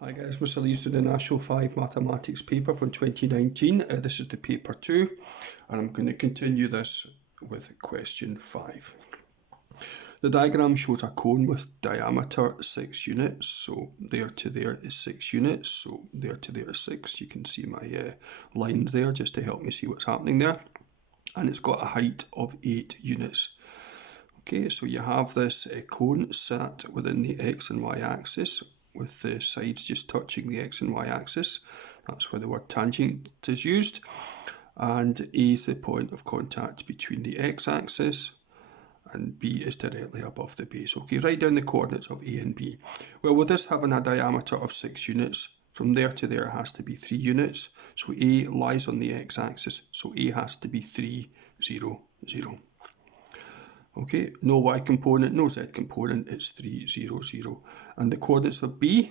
Hi guys, Mr. Lee's doing the National 5 Mathematics paper from 2019. This is the paper 2 and I'm going to continue this with question 5. The diagram shows a cone with diameter 6 units, so there to there is 6 units, so there to there is 6. You can see my lines there just to help me see what's happening there. And it's got a height of 8 units. Okay, so you have this cone sat within the x and y axis, with the sides just touching the x and y axis. That's where the word tangent is used. And A is the point of contact between the x-axis, and B is directly above the base. Okay, write down the coordinates of A and B. Well, with this having a diameter of 6 units, from there to there has to be 3 units. So A lies on the x-axis, so A has to be 3, 0, 0. Okay, no y component, no z component, it's 3, 0, 0. And the coordinates of B,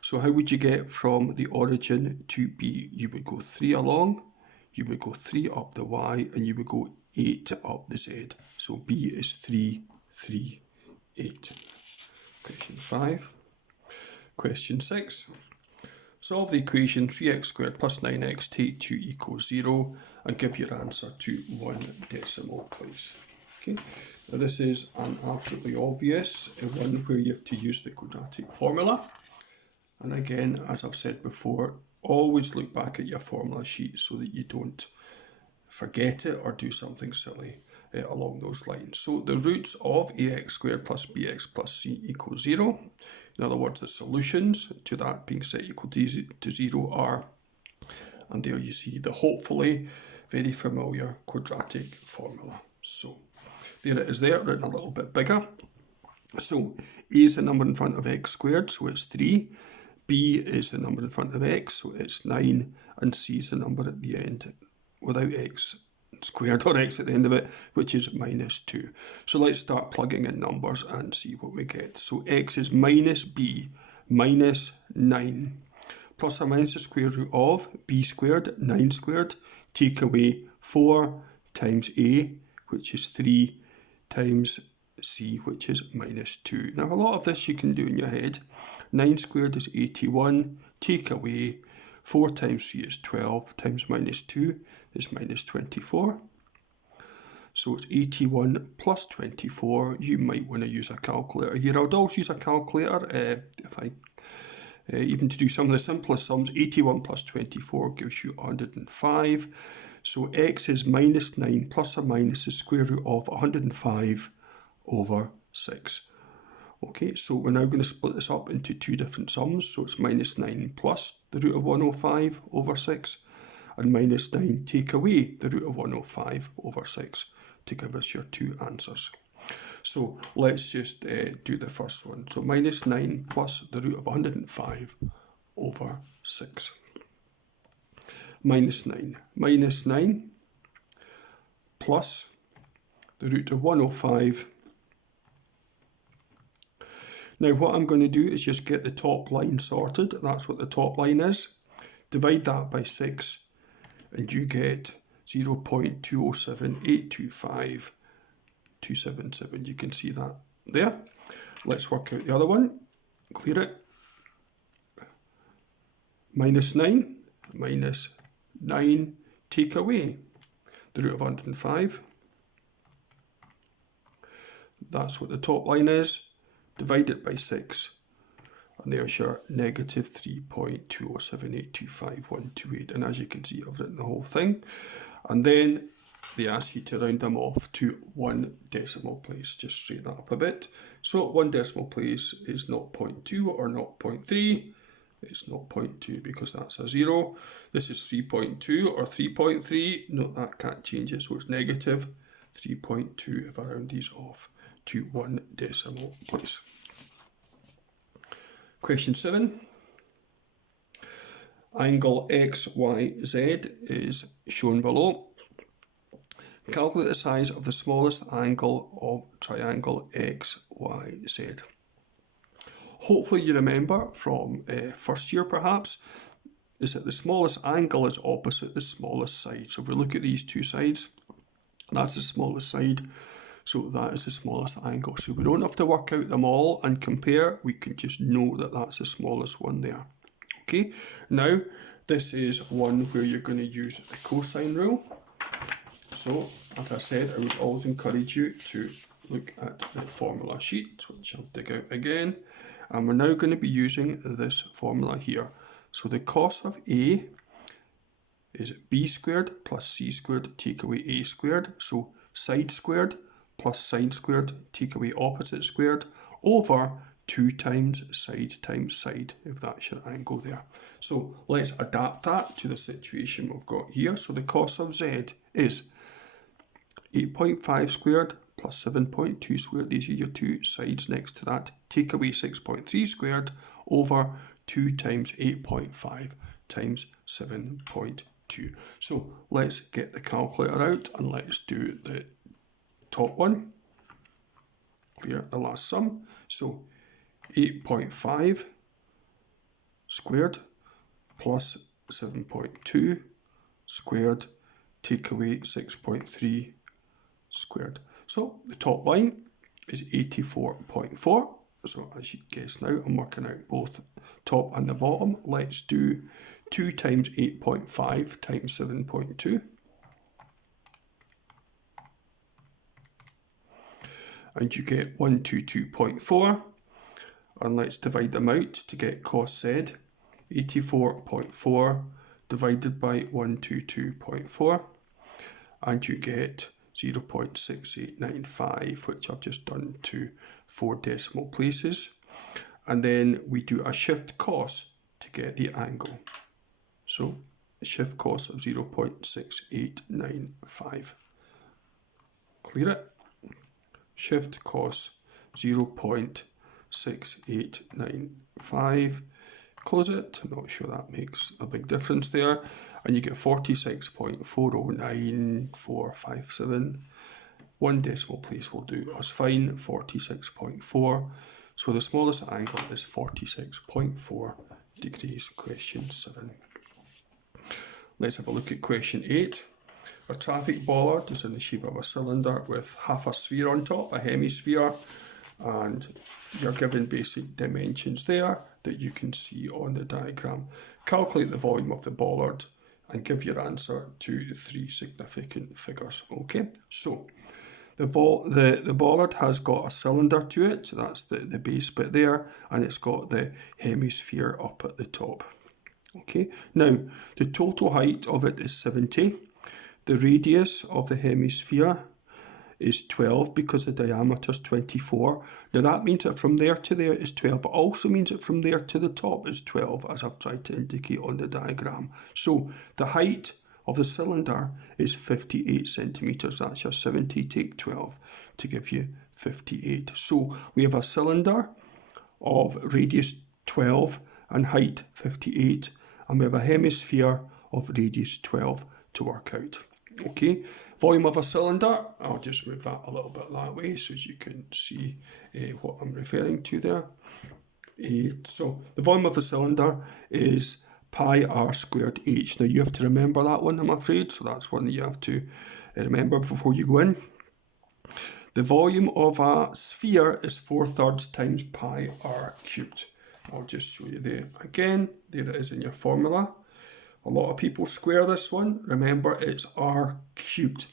so how would you get from the origin to B? You would go 3 along, you would go 3 up the y, and you would go 8 up the z. So B is 3, 3, 8. Question 5. Question 6. Solve the equation 3x squared plus 9x take 2 equals 0 and give your answer to 1 decimal place. Okay, now this is an absolutely obvious one where you have to use the quadratic formula. And again, as I've said before, always look back at your formula sheet so that you don't forget it or do something silly along those lines. So the roots of ax squared plus bx plus c equals 0. In other words, the solutions to that being set equal to 0 are, and there you see the hopefully very familiar quadratic formula. So there it is there, written a little bit bigger. So A is the number in front of x squared, so it's 3. B is the number in front of x, so it's 9. And C is the number at the end without x squared or x at the end of it, which is minus 2. So let's start plugging in numbers and see what we get. So x is minus b minus 9. Plus or minus the square root of b squared, 9 squared. Take away 4 times a, which is 3, times c, which is minus 2. Now a lot of this you can do in your head. 9 squared is 81, take away 4 times 3 is 12, times minus 2 is minus 24. So it's 81 plus 24. You might want to use a calculator here. I would always use a calculator even to do some of the simplest sums. 81 plus 24 gives you 105. So x is minus 9 plus or minus the square root of 105 over 6. Okay, so we're now going to split this up into two different sums. So it's minus 9 plus the root of 105 over 6, and minus 9 take away the root of 105 over 6 to give us your two answers. So let's just do the first one. So minus 9 plus the root of 105 over 6. Minus 9 plus the root of 105. Now what I'm going to do is just get the top line sorted. That's what the top line is. Divide that by 6 and you get 0.207825,277. You can see that there. Let's work out the other one. Clear it. Minus 9 take away the root of 105. That's what the top line is. Divide it by 6, and there's your negative 3.207825,128. And as you can see, I've written the whole thing. And then they ask you to round them off to 1 decimal place. Just straighten that up a bit. So 1 decimal place is 0.2 or 0.3. It's 0.2 because that's a 0. This is 3.2 or 3.3. No, that can't change it, so it's negative 3.2 if I round these off to 1 decimal place. Question 7. Angle XYZ is shown below. Calculate the size of the smallest angle of triangle XYZ. Hopefully you remember from first year perhaps, is that the smallest angle is opposite the smallest side. So if we look at these two sides, that's the smallest side. So that is the smallest angle. So we don't have to work out them all and compare. We can just know that that's the smallest one there. Okay, now this is one where you're going to use the cosine rule. So, as I said, I would always encourage you to look at the formula sheet, which I'll dig out again. And we're now going to be using this formula here. So the cos of A is b squared plus c squared take away a squared. So side squared plus sine squared take away opposite squared over 2 times side, if that's your angle there. So let's adapt that to the situation we've got here. So the cos of z is 8.5 squared plus 7.2 squared. These are your two sides next to that. Take away 6.3 squared over 2 times 8.5 times 7.2. So let's get the calculator out and let's do the top one. Clear the last sum. So 8.5 squared plus 7.2 squared take away 6.3 squared. So the top line is 84.4. So as you guess now, I'm working out both top and the bottom. Let's do 2 times 8.5 times 7.2. And you get 122.4. And let's divide them out to get cos z. 84.4 divided by 122.4. And you get 0.6895, which I've just done to 4 decimal places. And then we do a shift cos to get the angle. So a shift cos of 0.6895. Clear it? Shift cos 0.6895. Close it. I'm not sure that makes a big difference there. And you get 46.409457. 1 decimal place will do us fine, 46.4. So the smallest angle is 46.4 degrees, question 7. Let's have a look at question 8. A traffic bollard is in the shape of a cylinder with half a sphere on top, a hemisphere, and you're given basic dimensions there that you can see on the diagram. Calculate the volume of the bollard and give your answer to 3 significant figures. Okay, so the bollard has got a cylinder to it, so that's the base bit there, and it's got the hemisphere up at the top. Okay, now the total height of it is 70. The radius of the hemisphere is 12 because the diameter is 24. Now that means that from there to there is 12, but also means that from there to the top is 12, as I've tried to indicate on the diagram. So the height of the cylinder is 58 centimetres. That's your 70 take 12 to give you 58. So we have a cylinder of radius 12 and height 58, and we have a hemisphere of radius 12 to work out. Okay, volume of a cylinder, I'll just move that a little bit that way so as you can see what I'm referring to there. So the volume of a cylinder is pi r squared h. Now you have to remember that one, I'm afraid, so that's one that you have to remember before you go in. The volume of a sphere is 4/3 times pi r cubed. I'll just show you there again. There it is in your formula. A lot of people square this one. Remember, it's r cubed.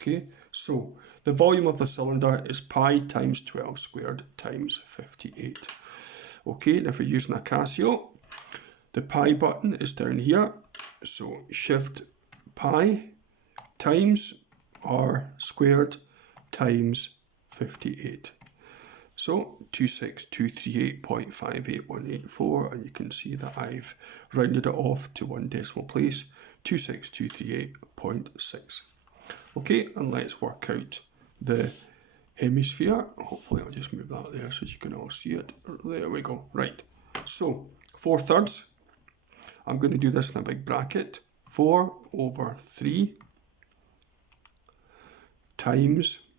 Okay, so the volume of the cylinder is pi times 12 squared times 58. Okay, and if you're using a Casio, the pi button is down here. So shift pi times r squared times 58. So 26238.58184, and you can see that I've rounded it off to 1 decimal place, 26238.6. Okay, and let's work out the hemisphere. Hopefully I'll just move that there so you can all see it. There we go. Right, so 4/3. I'm going to do this in a big bracket. 4/3 times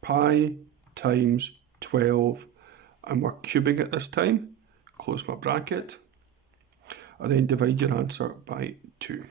pi times 12, and we're cubing it this time. Close my bracket, and then divide your answer by 2.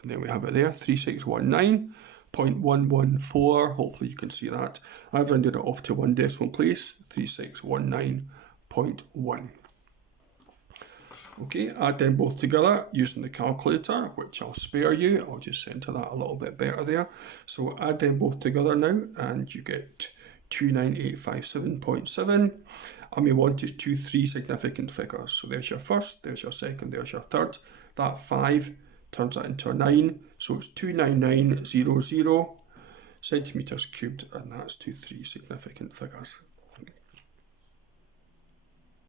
And then we have it there, 3619. 0.114, hopefully you can see that. I've rounded it off to one decimal place, 3619.1. Okay, add them both together using the calculator, which I'll spare you. I'll just center that a little bit better there. So add them both together now and you get 29857.7. And we wanted two 3 significant figures. So there's your first, there's your second, there's your third. That 5 turns that into a 9. So it's 29900 centimetres cubed, and that's two 3 significant figures.